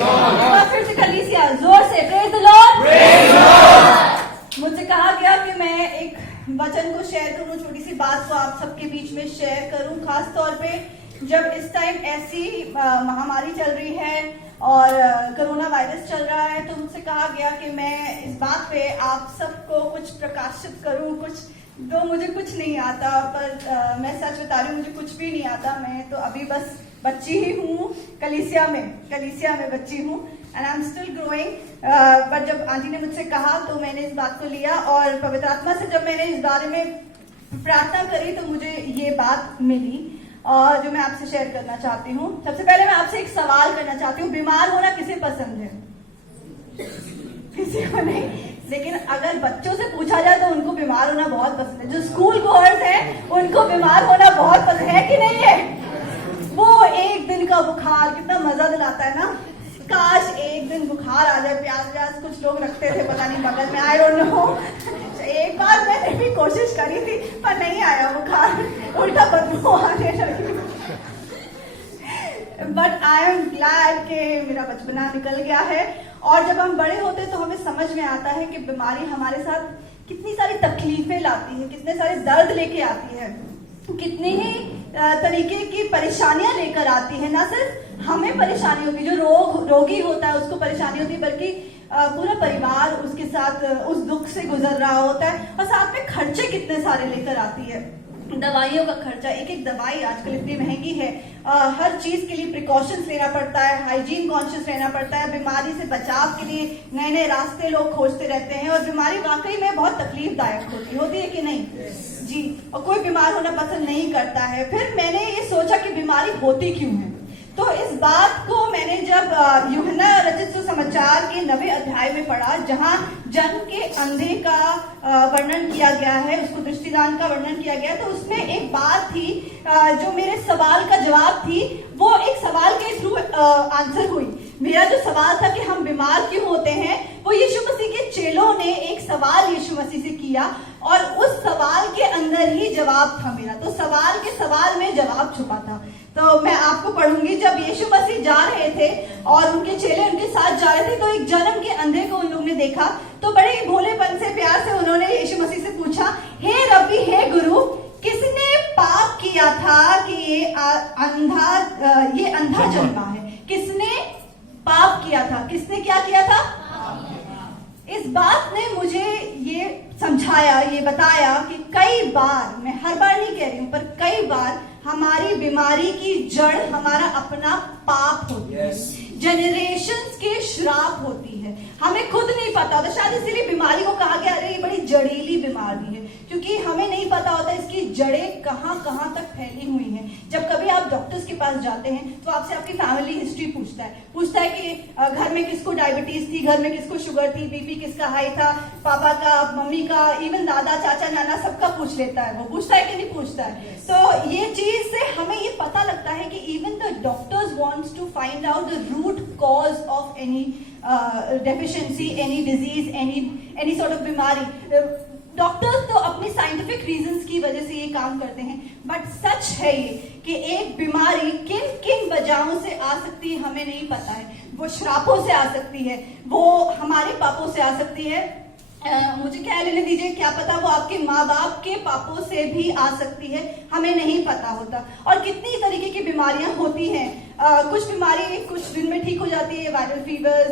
फिर से कलीसिया जोर से प्रेज द लॉर्ड। मुझसे कहा गया कि मैं एक वचन को शेयर करूं, छोटी सी बात को आप सबके बीच में शेयर करूं, खास तौर पे जब इस टाइम ऐसी महामारी चल रही है और कोरोना वायरस चल रहा है, तो मुझसे कहा गया कि मैं इस बात पे आप सबको कुछ प्रकाशित करूं। तो मुझे कुछ नहीं आता, पर मैं सच बता रही हूँ, मुझे कुछ भी नहीं आता। मैं तो अभी बस बच्ची ही हूँ, कलीसिया में बच्ची हूँ, and I am still growing. But जब आंटी ने मुझसे कहा तो मैंने इस बात को लिया, और पवित्र आत्मा से जब मैंने इस बारे में प्रार्थना करी तो मुझे ये बात मिली, और जो मैं आपसे शेयर करना चाहती हूँ। सबसे पहले मैं आपसे एक सवाल करना चाहती हूँ, बीमार होना किसे पसंद है? किसी को नहीं, लेकिन अगर बच्चों से पूछा जाए तो उनको बीमार होना बहुत पसंद है। जो स्कूल गोअर्स हैं उनको बीमार होना बहुत पसंद है कि नहीं है? वो एक दिन का बुखार कितना मजा दिलाता है ना। काश एक दिन बुखार आ जाए, प्याज कुछ लोग रखते थे पता नहीं बगल में, आई डोंट नो। एक बार मैंने भी कोशिश करी थी पर नहीं आया बुखार, उल्टा बदबू आने लगी। बट आई एम ग्लैड कि मेरा बचपना निकल गया है, और जब हम बड़े होते तो हमें समझ में आता है कि बीमारी हमारे साथ कितनी सारी तकलीफें लाती है, कितने सारे दर्द लेके आती है, कितनी ही तरीके की परेशानियां लेकर आती है। ना सिर्फ हमें परेशानी होती है, जो रोगी होता है उसको परेशानी होती है, बल्कि पूरा परिवार उसके साथ उस दुख से गुजर रहा होता है, और साथ में खर्चे कितने सारे लेकर आती है। दवाइयों का खर्चा, एक दवाई आजकल इतनी महंगी है, हर चीज के लिए प्रिकॉशंस लेना पड़ता है, हाइजीन कॉन्शियस रहना पड़ता है, बीमारी से बचाव के लिए नए नए रास्ते लोग खोजते रहते हैं, और बीमारी वाकई में बहुत तकलीफदायक होती है कि नहीं? जी, और कोई बीमार होना पसंद नहीं करता है। फिर मैंने ये सोचा कि बीमारी होती क्यों है, तो इस बात को मैंने जब यूहन्ना रचित सुसमाचार के 9वें अध्याय में पढ़ा, जहां जन्म के अंधे का वर्णन किया गया है, उसको दृष्टिदान का वर्णन किया गया, तो उसमें एक बात थी जो मेरे सवाल का जवाब थी, वो एक सवाल के थ्रू आंसर हुई। मेरा जो सवाल था कि हम बीमार क्यों होते हैं, वो यीशु मसीह के चेलों ने एक सवाल यीशु मसीह से किया, और उस सवाल के अंदर ही जवाब था मेरा। तो सवाल के सवाल में जवाब छुपा था। तो मैं आपको पढ़ूंगी। जब यीशु मसीह जा रहे थे और उनके चेले उनके साथ जा रहे थे, तो एक जन्म के अंधे को उन लोगों ने देखा, तो बड़े भोलेपन से प्यार से उन्होंने यीशु मसीह से पूछा, हे रब्बी, हे गुरु, किसने पाप किया था कि ये अंधा जन्मा है? किसने पाप किया था? किसने क्या किया था? इस बात ने मुझे ये समझाया, ये बताया कि कई बार, मैं हर बार नहीं कह रही हूं, पर कई बार हमारी बीमारी की जड़ हमारा अपना पाप होती है, जनरेशंस के श्राप होती है, हमें खुद नहीं पता होता। शायद इसीलिए बीमारी को कहा गया, अरे ये बड़ी जड़ीली बीमारी है, क्योंकि हमें नहीं पता होता इसकी जड़ें कहां कहां तक फैली हुई हैं। जब कभी आप डॉक्टर्स के पास जाते हैं तो आपसे आपकी फैमिली हिस्ट्री पूछता है कि घर में किसको डायबिटीज थी, घर में किसको शुगर थी, बीपी किसका हाई था, पापा का, मम्मी का, इवन दादा, चाचा, नाना, सबका पूछ लेता है। वो पूछता है कि नहीं पूछता है? तो ये चीज से हमें ये पता लगता है कि even the doctors wants to find out the root cause of any deficiency, any disease, any sort of बीमारी। डॉक्टर्स तो अपनी साइंटिफिक रीजंस की वजह से ये काम करते हैं, बट सच है ये कि एक बीमारी किन किन वजहों से आ सकती है हमें नहीं पता है। वो श्रापों से आ सकती है, वो हमारे पापों से आ सकती है, मुझे क्या लेने दीजिए, क्या पता वो आपके माँ बाप के पापों से भी आ सकती है, हमें नहीं पता होता। और कितनी तरीके की बीमारियां होती हैं। कुछ बीमारी कुछ दिन में ठीक हो जाती है, वायरल फीवर,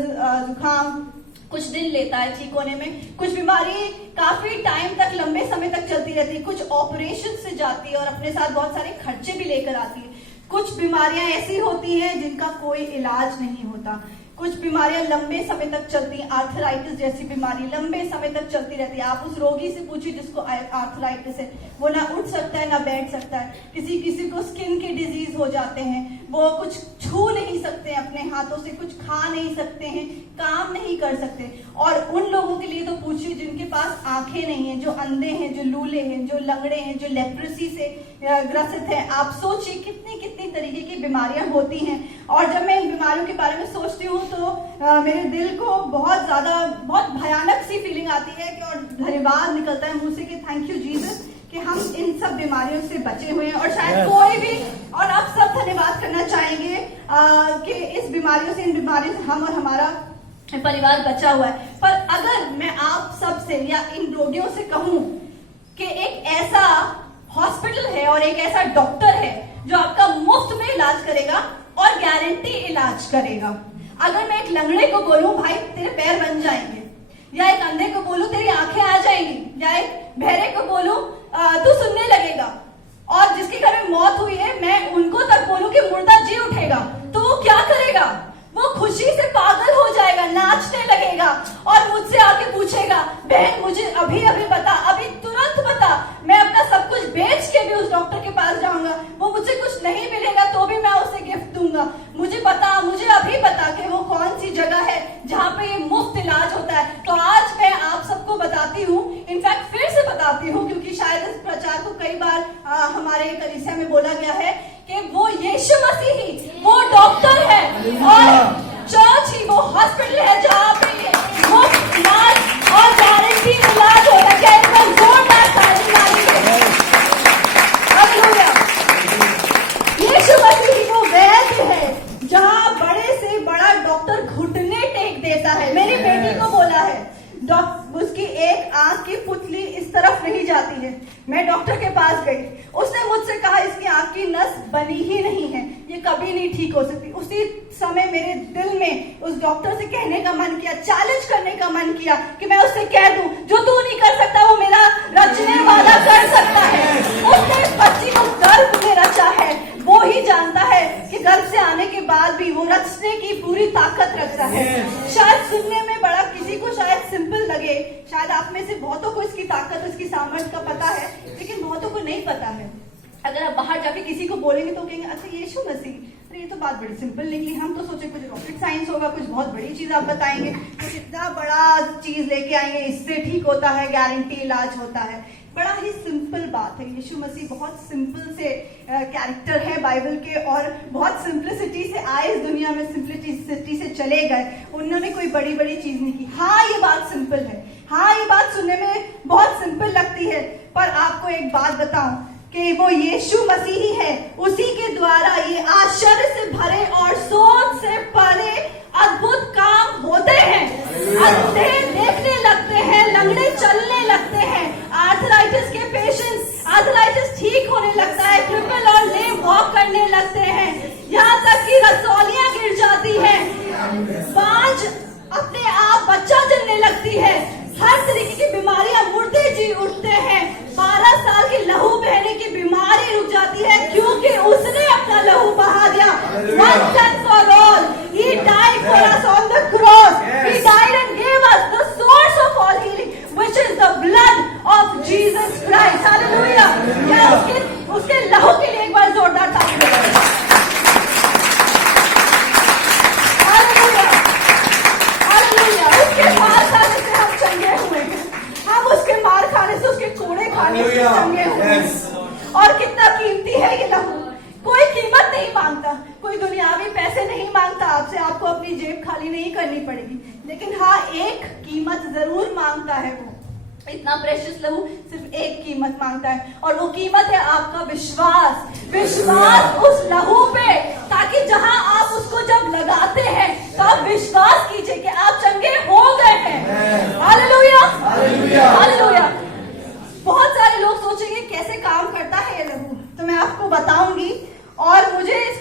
जुकाम कुछ दिन लेता है ठीक होने में। कुछ बीमारी काफी टाइम तक, लंबे समय तक चलती रहती है, कुछ ऑपरेशन से जाती है और अपने साथ बहुत सारे खर्चे भी लेकर आती है। कुछ बीमारियां ऐसी होती हैं जिनका कोई इलाज नहीं होता। कुछ बीमारियां लंबे समय तक चलती हैं, आर्थराइटिस जैसी बीमारी लंबे समय तक चलती रहती है। आप उस रोगी से पूछिए जिसको आर्थराइटिस है, वो ना उठ सकता है ना बैठ सकता है। किसी किसी को स्किन के डिजीज हो जाते हैं, वो कुछ छू नहीं सकते अपने हाथों से, कुछ खा नहीं सकते हैं, काम नहीं कर सकते। और उन लोगों के लिए तो पूछिए जिनके पास आंखें नहीं है, जो अंधे हैं, जो लूले हैं, जो लंगड़े हैं, जो लेप्रेसी से ग्रसित हैं। आप सोचिए कितनी कितनी तरीके की बीमारियां होती हैं। और जब मैं इन बीमारियों के बारे में सोचती हूँ तो मेरे दिल को बहुत ज्यादा, बहुत भयानक सी फीलिंग आती है कि, और धन्यवाद निकलता है मुंह से कि थैंक यू जीसस कि हम इन सब बीमारियों से बचे हुए हैं, और शायद कोई भी, और आप सब धन्यवाद करना चाहेंगे कि इस बीमारियों से, इन बीमारियों से हम और हमारा परिवार बचा हुआ है। पर अगर मैं आप सब से या इन रोगियों से कहूं कि एक ऐसा हॉस्पिटल है और एक ऐसा डॉक्टर है जो आपका मुफ्त में इलाज करेगा और गारंटी इलाज करेगा। अगर मैं एक लंगड़े को बोलूं भाई तेरे पैर बन जाएंगे, या एक अंधे को बोलूं तेरी आंखें आ जाएंगी, या एक बहरे को बोलूं तू सुनने लगेगा, और जिसके घर में मौत हुई है मैं उनको तक बोलूं कि मुर्दा जी उठेगा, तो वो क्या करेगा? वो खुशी से पागल हो जाएगा, नाचने लगेगा और मुझसे आके पूछेगा बहन मुझे अभी अभी बता, अभी तुरंत बता, मैं अपना सब कुछ बेच के भी उस डॉक्टर के पास जाऊंगा, वो मुझे कुछ नहीं मिलेगा तो भी मैं उसे गिफ्ट दूंगा, मुझे बता, मुझे अभी बता कि वो कौन सी जगह है जहाँ पे ये मुफ्त इलाज होता है। तो आज मैं आप सबको बताती हूँ, इनफैक्ट फिर से बताती हूँ, क्योंकि शायद इस प्रचार को कई बार हमारे कलीसिया में बोला गया है कि वो यीशु मसीह ही वो डॉक्टर है और चर्च ही वो हॉस्पिटल है जहाँ पे मुफ्त इलाज और गारंटी इलाज होता है। क्या इतना जोरदार ताली मारेंगे? हालेलुया। यीशु मसीह वो वैद्य है जहाँ बड़े से बड़ा डॉक्टर घुटने टेक देता है। मेरी बेटी को बोला है उसकी एक आंख की पुतली इस तरफ नहीं जाती है। मैं डॉक्टर के पास गई, उसने मुझसे कहा इसकी आंख की नस बनी ही नहीं है, ये कभी नहीं ठीक हो सकती। उसी समय मेरे दिल में उस डॉक्टर से कहने का मन किया, चैलेंज करने का मन किया कि मैं उससे कह दूं जो तू नहीं कर सकता वो मेरा रचने वाला कर सकता है। उसने इस बच्ची को गर्भ में रचा है, वो ही जानता है कि गर्भ से आने के बाद भी वो रचने की पूरी ताकत रखता है। शायद सुनने में बड़ा किसी को शायद सिंपल लगे, शायद आप में से बहुतों को इसकी ताकत, उसकी सामर्थ्य का पता है, लेकिन बहुतों को नहीं पता है। अगर आप बाहर जाके किसी को बोलेंगे तो कहेंगे अच्छा यीशु मसीह, अरे ये तो बात बड़ी सिंपल निकली, हम तो सोचे कुछ रॉकेट साइंस होगा, कुछ बहुत बड़ी चीज आप बताएंगे, कुछ इतना बड़ा चीज लेके आएंगे, इससे ठीक होता है, गारंटी इलाज होता है। बड़ा ही सिंपल बात है। यीशु मसीह बहुत सिंपल से कैरेक्टर है बाइबल के, और बहुत सिंप्लिसिटी से आए इस दुनिया में, सिंप्लिसिटी से चले गए। उन्होंने कोई बड़ी बड़ी चीज नहीं की। हाँ ये बात सिंपल है, हाँ ये बात सुनने में बहुत सिंपल लगती है, पर आपको एक बात बताऊं कि वो यीशु मसीह ही है, उसी के द्वारा ये आश्चर्य से भरे और सोच से परे अद्भुत काम होते हैं। अंधे देखने लगते हैं, लंगड़े चलने लगते हैं, आर्थराइटिस के पेशेंट्स आर्थराइटिस ठीक होने लगता है, ट्रिपल और लेम वॉक करने लगते हैं, यहाँ तक कि रसौलियां गिर जाती हैं, बांझ अपने आप बच्चा जलने लगती है, हर तरीके की बीमारियां, मुर्दे जी उठते हैं, 12 साल की लहू बहने की बीमारी रुक जाती है क्योंकि उसने अपना लहू बहा दिया। Once and for all, he died for us on the cross. He died and gave us the source of all healing, which is the blood of Jesus Christ. Hallelujah. क्या उसके लहू के लिए एक बार जोरदार ताली बजाएं। Hallelujah. Hallelujah. उसके मार खाने से हम चंगे हुए हैं, हम उसके मार खाने से, उसके कोड़े खाने से चंगे हुए हैं। और कितना कीमती है ये लहू, कोई कीमत नहीं मांगता, कोई दुनियावी पैसे नहीं मांगता आपसे, आपको अपनी जेब खाली नहीं करनी पड़ेगी, लेकिन हाँ एक कीमत जरूर मांगता है। वो इतना प्रेशियस लहू सिर्फ एक कीमत मांगता है, और वो कीमत है आपका विश्वास। विश्वास उस लहू पे, ताकि जहां आप उसको जब लगाते हैं तो आप विश्वास कीजिए कि आप चंगे हो गए हैं। Hallelujah, hallelujah. बहुत सारे लोग सोचेंगे कैसे काम करता है ये लहू, तो मैं आपको बताऊंगी, और मुझे इस